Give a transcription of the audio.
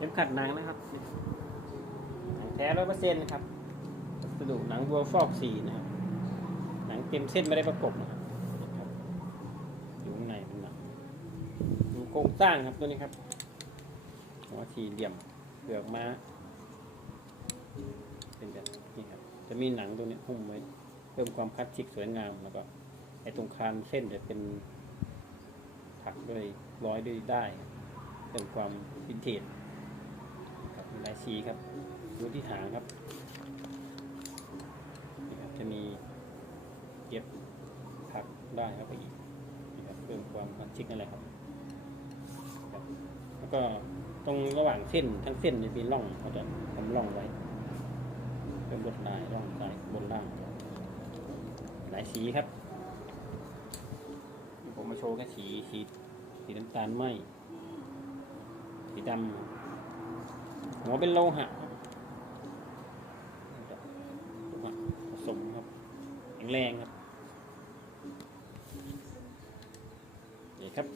เข็มขัดหนังนะครับหนังแท้ร้อยเปอร์เซ็นต์นะครับวัสดุหนังวัวฟอกสีนะครับ หนังเต็มเส้นไม่ได้ประกบนะครับนะครับอยู่ข้างในเป็นหนังดูโครงสร้างครับตัวนี้ครับหัวสี่เหลี่ยมเปลือกม้า เป็นแบบนี้ครับ จะมีหนังตรงนี้หุ้มไว้เพิ่มความคลาสสิกสวยงามแล้วก็ไอ้ตรงคานเส้นจะเป็นถักด้วยร้อยด้วยได้ายเพิ่มความวินเทจครับมีลาย สีครับ ดูที่หางครับนี่ครับ จะมีเย็บถักได้ครับอีกนี่ครับเพิ่มความคลาสสิกนั่นแหละครับครับ แล้วก็ตรงระหว่างเส้นทั้งเส้นจะมีร่องเขาจะทำร่องไว้เป็นบทลายร่องลายบนล่าง หลายสีครับ ผมมาโชว์แค่สีสีสีน้ำตาลไหมสีดำ หัวเป็นโลหะครับโลหะผสมครับแข็งแรงครับนี่ครับ